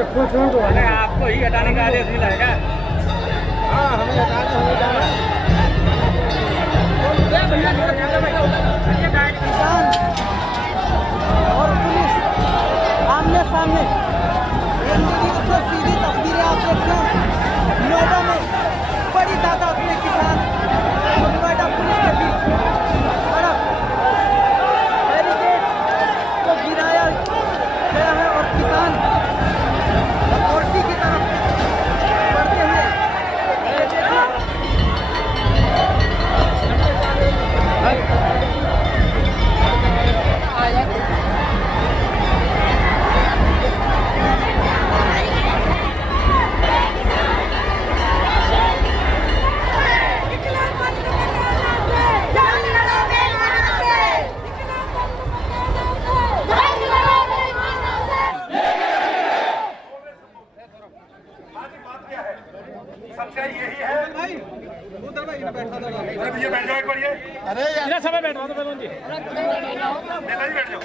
आपको ही हटाने का आदेश मिला है। हाँ, हमें किसान और पुलिस आमने सामने, ये सीधी तस्वीरें आप देखते हैं। नोएडा में बड़ी तादाद में किसान और नोएडा पुलिस के बीच सड़क बैरिकेड को गिराया गया है और किसान अथॉरिटी की तरफ बढ़ते हुए सच्चाई यही है। अरे भैया बैठ जाओ एक बार। ये अरे यार सब बैठो तो जी नेताजी बैठ जाओ,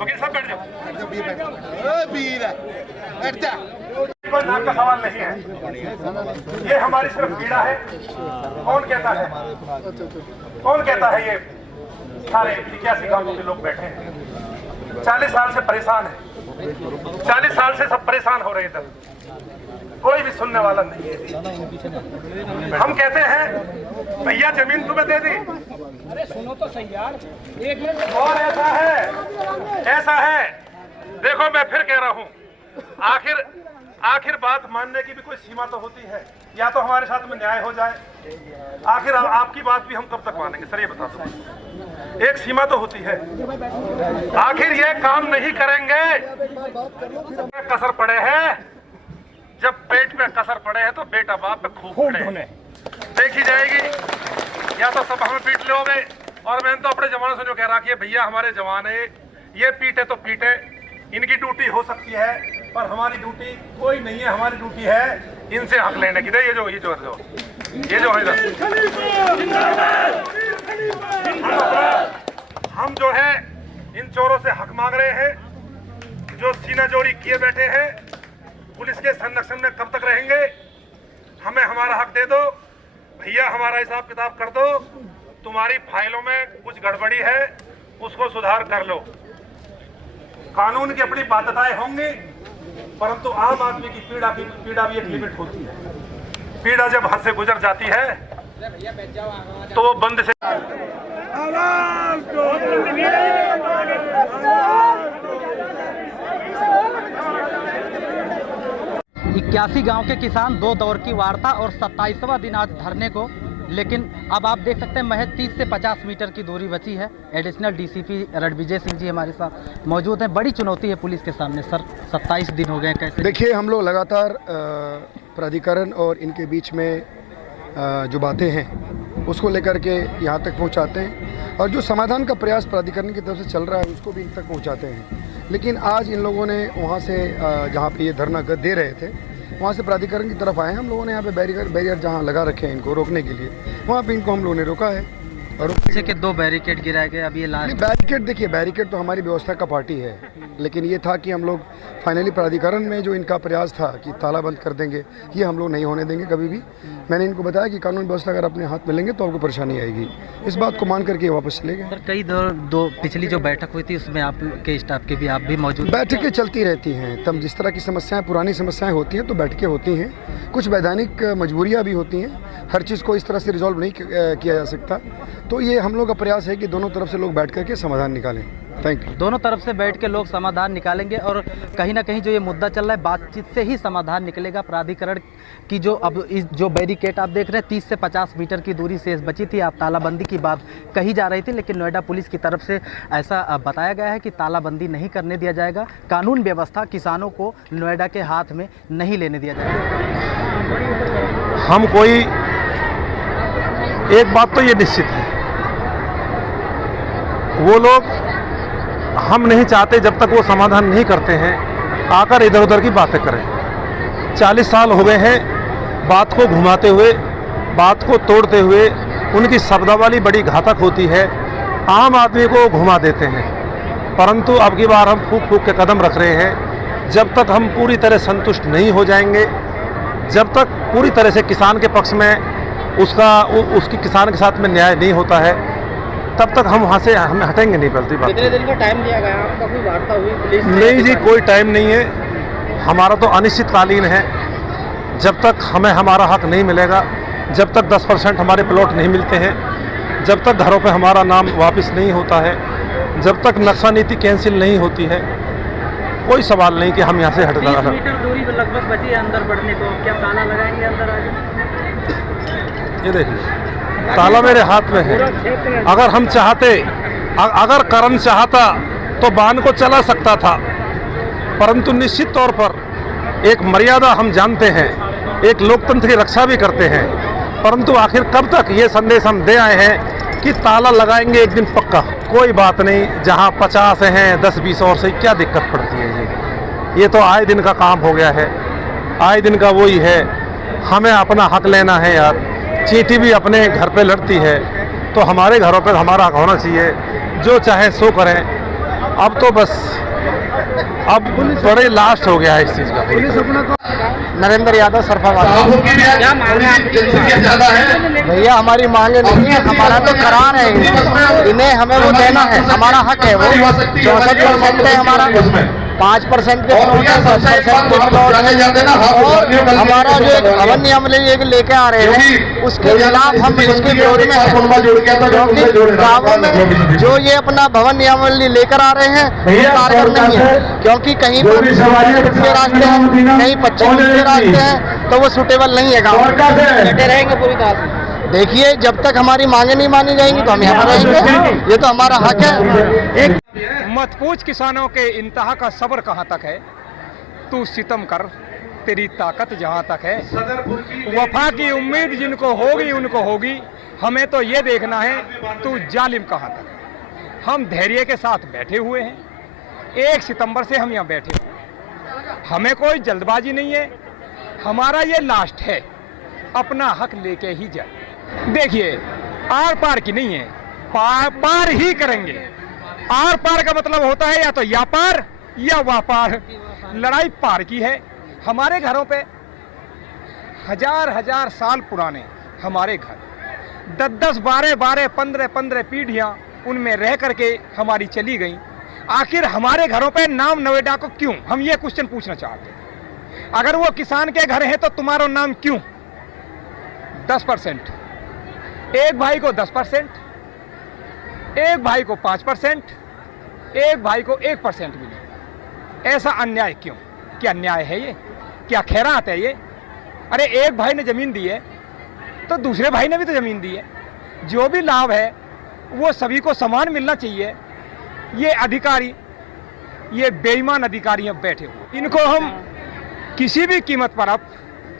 वकील साहब बैठ जाओ। बैठ जा। कोई नाम का सवाल नहीं है, ये हमारी सिर्फ पीड़ा है। कौन कहता है ये सारे 81 गांवों के लोग बैठे हैं, 40 साल से परेशान है, 40 साल से सब परेशान हो रहे हैं। इधर कोई भी सुनने वाला नहीं है। हम कहते हैं भैया जमीन तुम्हें दे दी। अरे सुनो तो सही यार, एक मिनट। और ऐसा है, देखो मैं फिर कह रहा हूँ, आखिर बात मानने की भी कोई सीमा तो होती है। या तो हमारे साथ में न्याय हो जाए, आखिर आपकी बात भी हम कब तक मानेंगे सर, ये बता दो। एक सीमा तो होती है। आखिर ये काम नहीं करेंगे, कसर पड़े हैं। जब पेट पे कसर पड़े हैं तो बेटा बाप पे खूब पड़े देखी जाएगी। या तो सब हमें पीट लोगे, और मैंने तो अपने जवानों से जो कह रहा कि भैया हमारे जवान है, ये पीटे तो पीटे, इनकी ड्यूटी हो सकती है पर हमारी ड्यूटी कोई नहीं है। हमारी ड्यूटी है इनसे हक लेने की। ये जो है हम जो है इन चोरों से हक मांग रहे हैं, जो सीना जोड़ी किए बैठे हैं। पुलिस के संरक्षण में कब तक रहेंगे? हमें हमारा हक दे दो भैया, हमारा हिसाब किताब कर दो। तुम्हारी फाइलों में कुछ गड़बड़ी है, उसको सुधार कर लो। कानून की अपनी बाध्यताएं होंगी, परंतु आम आदमी की पीड़ा भी एक लिमिट होती है। पीड़ा जब हद से गुजर जाती है तो वो बंद से 81 गांव के किसान 2 दौर की वार्ता और 27वां दिन आज धरने को। लेकिन अब आप देख सकते हैं महज 30 से 50 मीटर की दूरी बची है। एडिशनल डीसीपी रणविजय सिंह जी हमारे साथ मौजूद हैं। बड़ी चुनौती है पुलिस के सामने सर, 27 दिन हो गए, कैसे? देखिए, हम लोग लगातार प्राधिकरण और इनके बीच में जो बातें हैं उसको लेकर के यहाँ तक पहुँचाते हैं, और जो समाधान का प्रयास प्राधिकरण की तरफ से चल रहा है उसको भी इन तक पहुँचाते हैं। लेकिन आज इन लोगों ने वहाँ से जहाँ पे ये धरना दे रहे थे, वहाँ से प्राधिकरण की तरफ आए हैं। हम लोगों ने यहाँ पे बैरियर जहाँ लगा रखे हैं इनको रोकने के लिए, वहाँ पे इनको हम लोगों ने रोका है। और पीछे के 2 बैरिकेड गिराए गए। अब ये लास्ट बैरिकेड, देखिए बैरिकेड तो हमारी व्यवस्था का पार्टी है, लेकिन ये था कि हम लोग फाइनली प्राधिकरण में जो इनका प्रयास था कि ताला बंद कर देंगे, ये हम लोग नहीं होने देंगे कभी भी। मैंने इनको बताया कि कानून व्यवस्था अगर अपने हाथ में लेंगे तो आपको परेशानी आएगी। इस बात को मान करके वापस चले गए। सर, कई दो पिछली जो बैठक हुई थी उसमें आपके स्टाफ के भी आप भी मौजूद। बैठकें चलती रहती हैं, तब जिस तरह की समस्याएं, पुरानी समस्याएं होती हैं तो बैठकें होती हैं। कुछ वैधानिक मजबूरियां भी होती हैं, हर चीज़ को इस तरह से रिजॉल्व नहीं किया जा सकता। तो ये हम लोग का प्रयास है कि दोनों तरफ से लोग बैठ करके समाधान निकालें। Thank you. दोनों तरफ से बैठ के लोग समाधान निकालेंगे, और कहीं ना कहीं जो ये मुद्दा चल रहा है, बातचीत से ही समाधान निकलेगा। प्राधिकरण की जो बैरिकेड आप देख रहे हैं, 30 से 50 मीटर की दूरी शेष बची थी। आप तालाबंदी की बात कही जा रही थी, लेकिन नोएडा पुलिस की तरफ से ऐसा बताया गया है कि तालाबंदी नहीं करने दिया जाएगा। कानून व्यवस्था किसानों को नोएडा के हाथ में नहीं लेने दिया जाएगा। हम कोई एक बात तो ये निश्चित है, वो लोग, हम नहीं चाहते जब तक वो समाधान नहीं करते हैं आकर इधर उधर की बातें करें। 40 साल हो गए हैं बात को घुमाते हुए, बात को तोड़ते हुए। उनकी शब्दावली बड़ी घातक होती है, आम आदमी को घुमा देते हैं। परंतु अब की बार हम फूक फूक के कदम रख रहे हैं जब तक हम पूरी तरह संतुष्ट नहीं हो जाएंगे, जब तक पूरी तरह से किसान के पक्ष में उसकी किसान के साथ में न्याय नहीं होता है, तब तक हम वहाँ से हमें हटेंगे नहीं। पहली बात, कितने दिन का टाइम दिया गया आपका? कोई वार्ता हुई पुलिस से? नहीं जी, कोई टाइम नहीं है। हमारा तो अनिश्चितकालीन है। जब तक हमें हमारा हक नहीं मिलेगा, जब तक 10% हमारे प्लॉट नहीं मिलते हैं, जब तक घरों पे हमारा नाम वापस नहीं होता है, जब तक नक्शा नीति कैंसिल नहीं होती है, कोई सवाल नहीं कि हम यहाँ से हट 30 मीटर दूरी पर लगभग बची है अंदर बढ़ने को। क्या ताला लगाएंगे अंदर आगे? ये देखिए, ताला मेरे हाथ में है। अगर हम चाहते, अगर करण चाहता तो बांध को चला सकता था, परंतु निश्चित तौर पर एक मर्यादा हम जानते हैं, एक लोकतंत्र की रक्षा भी करते हैं, परंतु आखिर कब तक ये संदेश हम दे आए हैं कि ताला लगाएंगे एक दिन पक्का। कोई बात नहीं, जहां 50 हैं 10-20 और से क्या दिक्कत पड़ती है। ये तो आए दिन का काम हो गया है, आए दिन का वही है। हमें अपना हक लेना है यार। चींटी भी अपने घर पे लड़ती है, तो हमारे घरों पे हमारा हक होना चाहिए। जो चाहे सो करें। अब तो बस अब बड़े लास्ट हो गया है इस चीज़ का। नरेंद्र यादव सरफाबाद। क्या मांग है आपकी? भैया हमारी मांगे नहीं है, हमारा तो करार है, इन्हें हमें वो देना है, हमारा हक है। वो 64% है हमारा, 5% के प्लॉट है, 10% के प्लॉट है। और हमारा जो एक भवन नियम लेके आ रहे हैं, उसके खिलाफ हम उसके विरोध में हैं, क्योंकि गाँवों में जो ये अपना भवन नियमावली लेकर आ रहे हैं वो कारगर नहीं है, क्योंकि कहीं पर के रास्ते हैं, कहीं पश्चिम के रास्ते हैं, तो वो सूटेबल नहीं है। गाँव डटे रहेंगे पूरी तरह से। देखिए, जब तक हमारी मांगे नहीं मानी जाएंगी तो हम यहाँ पर रहेंगे। ये तो हमारा हक है। मत पूछ किसानों के इंतहा का सब्र कहाँ तक है, तू सितम कर तेरी ताकत जहाँ तक है। वफा की उम्मीद जिनको होगी उनको होगी, हमें तो ये देखना है तू जालिम कहाँ तक है। हम धैर्य के साथ बैठे हुए हैं, 1 सितंबर से हम यहाँ बैठे हैं। हमें कोई जल्दबाजी नहीं है, हमारा ये लास्ट है, अपना हक लेके ही जाए। देखिए, आर पार की नहीं है, पार ही करेंगे। आर पार का मतलब होता है या तो या पार या वह पार। लड़ाई पार की है। हमारे घरों पे हजार साल पुराने हमारे घर, 10-10, 12-12, 15-15 पीढ़ियां उनमें रह करके हमारी चली गई। आखिर हमारे घरों पे नाम नवेदा को क्यों? हम ये क्वेश्चन पूछना चाहते हैं। अगर वो किसान के घर है तो तुम्हारा नाम क्यों? 10%, एक भाई को 10%, एक भाई को 5%, एक भाई को 1% मिले। ऐसा अन्याय क्यों? क्या अन्याय है ये? क्या खैरात है ये? अरे एक भाई ने जमीन दी है तो दूसरे भाई ने भी तो जमीन दी है। जो भी लाभ है वो सभी को समान मिलना चाहिए। ये अधिकारी, ये बेईमान अधिकारी हैं बैठे हुए, इनको हम किसी भी कीमत पर अब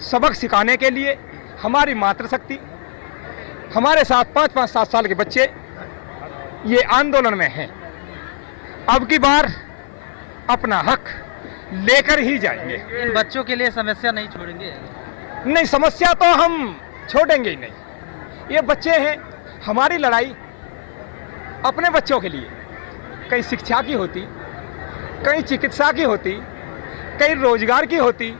सबक सिखाने के लिए हमारी मातृशक्ति, हमारे साथ 5-5, 7 साल के बच्चे ये आंदोलन में हैं। अब की बार अपना हक लेकर ही जाएंगे। इन बच्चों के लिए समस्या नहीं छोड़ेंगे? नहीं, समस्या तो हम छोड़ेंगे ही नहीं। ये बच्चे हैं, हमारी लड़ाई अपने बच्चों के लिए, कहीं शिक्षा की होती, कहीं चिकित्सा की होती, कहीं रोजगार की होती।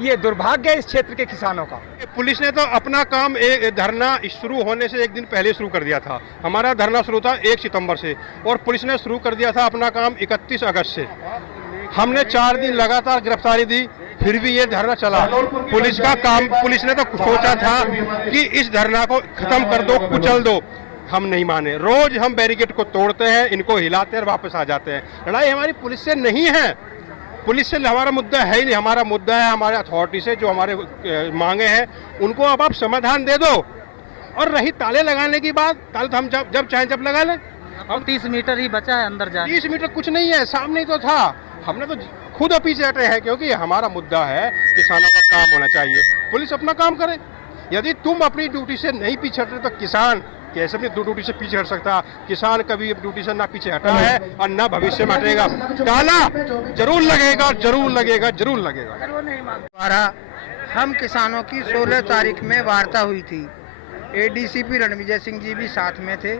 ये दुर्भाग्य है इस क्षेत्र के किसानों का। पुलिस ने तो अपना काम धरना शुरू होने से 1 दिन पहले शुरू कर दिया था। हमारा धरना शुरू था 1 सितंबर से, और पुलिस ने शुरू कर दिया था अपना काम 31 अगस्त से। हमने 4 दिन लगातार गिरफ्तारी दी, फिर भी ये धरना चला। पुलिस का काम, पुलिस ने तो सोचा था कि इस धरना को खत्म कर दो, कुचल दो। हम नहीं माने। रोज हम बैरिकेड को तोड़ते हैं, इनको हिलाते हैं और वापस आ जाते हैं। लड़ाई हमारी पुलिस से नहीं है, पुलिस से हमारा मुद्दा है ही नहीं। हमारा मुद्दा है हमारे अथॉरिटी से, जो हमारे मांगे हैं उनको अब आप समाधान दे दो। और रही ताले लगाने की बात, ताले तो हम जब चाहें जब लगा लें। अब 30 मीटर ही बचा है अंदर जाने। 30 मीटर कुछ नहीं है, सामने ही तो था। हमने तो खुद पीछे हटे हैं, क्योंकि हमारा मुद्दा है किसानों का काम होना चाहिए। पुलिस अपना काम करे। यदि तुम अपनी ड्यूटी से नहीं पीछे हटे तो किसान कैसे अपनी ड्यूटी से पीछे हट सकता? किसान कभी ड्यूटी से ना पीछे हटा है और ना भविष्य में हटेगा। ताला जरूर लगेगा, जरूर लगेगा, जरूर लगेगा। द्वारा हम किसानों की 16 तारीख में वार्ता हुई थी। एडीसीपी रणविजय सिंह जी भी साथ में थे।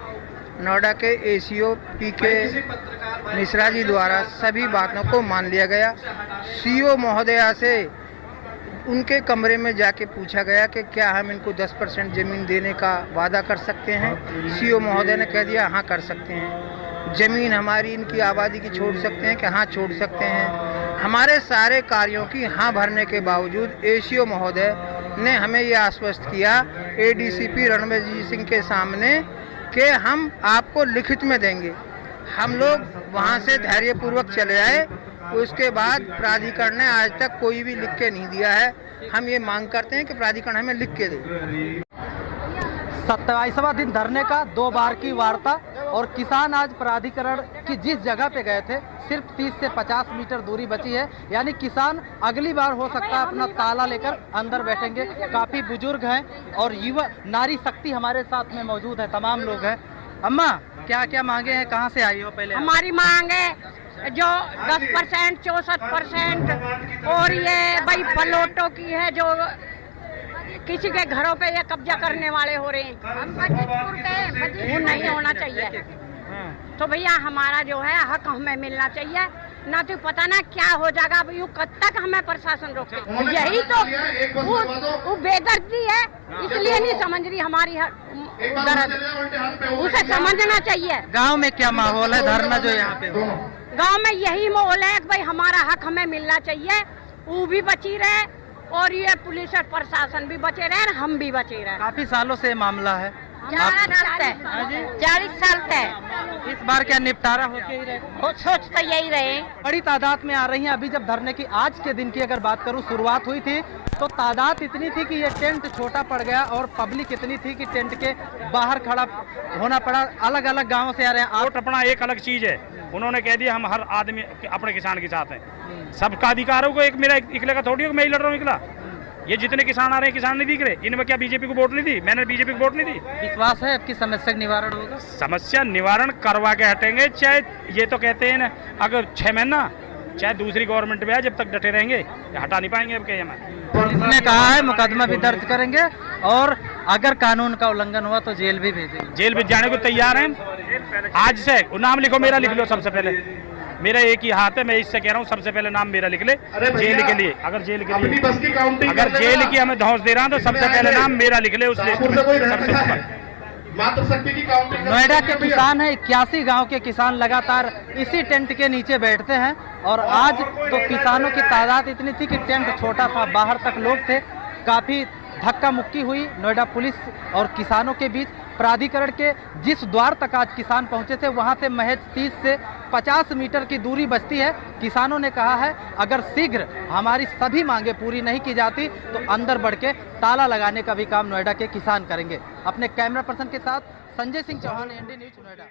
नोएडा के एसीओ पीके मिश्रा जी द्वारा सभी बातों को मान लिया गया। सीओ महोदया से उनके कमरे में जाके पूछा गया कि क्या हम इनको 10% ज़मीन देने का वादा कर सकते हैं। सीओ महोदय ने कह दिया हाँ कर सकते हैं। ज़मीन हमारी इनकी आबादी की छोड़ सकते हैं कि हाँ छोड़ सकते हैं। हमारे सारे कार्यों की हाँ भरने के बावजूद एसीओ महोदय ने हमें ये आश्वस्त किया एडीसीपी रणवीर सिंह के सामने कि हम आपको लिखित में देंगे। हम लोग वहाँ से धैर्यपूर्वक चले आए। उसके बाद प्राधिकरण ने आज तक कोई भी लिख के नहीं दिया है। हम ये मांग करते हैं कि प्राधिकरण हमें लिख के दे। 27वां दिन धरने का 2 बार की वार्ता और किसान आज प्राधिकरण की जिस जगह पे गए थे सिर्फ 30 से 50 मीटर दूरी बची है, यानी किसान अगली बार हो सकता है अपना ताला लेकर अंदर बैठेंगे। काफ़ी बुजुर्ग हैं और युवा नारी शक्ति हमारे साथ में मौजूद है, तमाम लोग हैं। अम्मा क्या क्या मांगे हैं, कहाँ से आई हो? पहले हमारी मांग है जो 10%, 64% और ये भाई प्लॉटों की है जो किसी के घरों पे ये कब्जा करने वाले हो रहे हैं, वो नहीं होना चाहिए। तो भैया हमारा जो है हक हमें मिलना चाहिए, ना तो पता ना क्या हो जाएगा। अब यूँ कब तक हमें प्रशासन रोके? यही तो वो बेदर्दी है, इसलिए नहीं समझ रही हमारी दर्द, उसे समझना चाहिए। गांव में क्या माहौल है धरना जो यहाँ पे? गांव में यही माहौल है कि भाई हमारा हक हमें मिलना चाहिए, वो भी बची रहे और ये पुलिस और प्रशासन भी बचे रहे और हम भी बचे रहे। काफी सालों से मामला है, 40 साल तक। इस बार क्या निपटारा होके ही रहे? सोच तो यही रहे। बड़ी तादाद में आ रही हैं। अभी जब धरने की आज के दिन की अगर बात करूं, शुरुआत हुई थी तो तादाद इतनी थी कि ये टेंट छोटा पड़ गया और पब्लिक इतनी थी कि टेंट के बाहर खड़ा होना पड़ा। अलग अलग गांवों से आ रहे हैं। वोट अपना एक अलग चीज है, उन्होंने कह दिया हम हर आदमी अपने किसान के साथ हैं। सबका अधिकार हो, एक मेरा इकले का थोड़ी हो मैं ही लड़ रहा हूँ इकला। ये जितने किसान आ रहे हैं किसान नहीं दिख रहे, इनमें क्या बीजेपी को वोट नहीं दी? मैंने बीजेपी को वोट नहीं दी। विश्वास है आपकी समस्या का निवारण होगा? समस्या निवारण करवा के हटेंगे, चाहे ये तो कहते हैं ना अगर 6 महीना चाहे दूसरी गवर्नमेंट में आए, जब तक डटे रहेंगे हटा नहीं पाएंगे। अब कहिए इसने कहा है मुकदमा भी दर्ज करेंगे और अगर कानून का उल्लंघन हुआ तो जेल भी भेजेंगे। जेल में जाने को तैयार हैं। आज से नाम लिखो, मेरा लिख लो सबसे पहले। मेरा एक ही हाथ है, मैं इससे कह रहा हूँ सबसे पहले नाम मेरा लिख ले जेल के लिए। अगर जेल के लिए अगर जेल की हमें धौंस दे रहा है तो सबसे पहले नाम मेरा लिख ले उस लिस्ट में सबसे। नोएडा के किसान है, 81 गांव के किसान लगातार इसी टेंट के नीचे बैठते हैं और आज तो किसानों की तादाद इतनी थी कि टेंट छोटा था, बाहर तक लोग थे। काफ़ी धक्का मुक्की हुई नोएडा पुलिस और किसानों के बीच। प्राधिकरण के जिस द्वार तक आज किसान पहुंचे थे वहां से महज 30 से 50 मीटर की दूरी बचती है। किसानों ने कहा है अगर शीघ्र हमारी सभी मांगे पूरी नहीं की जाती तो अंदर बढ़ के ताला लगाने का भी काम नोएडा के किसान करेंगे। अपने कैमरा पर्सन के साथ संजय सिंह चौहान, एनडी न्यूज, नोएडा।